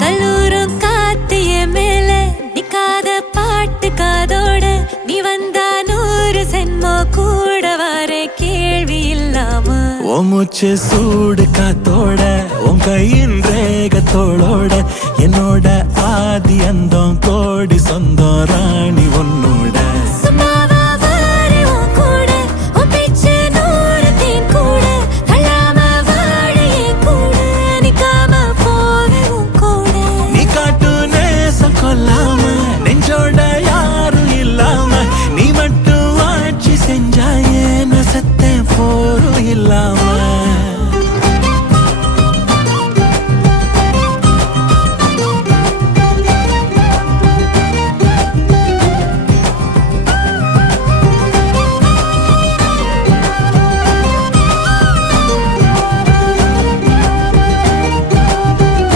கல்லூரும் காத்திய மேல நிக்காத பாட்டு காதோட நீ வந்தா 100 சென்மோ கூட வர கேள்வி இல்லாம மூச்சு சூடு காத்தோட உன் கையின் ரேகத்தோளோட என்னோட ஆதி அந்தம்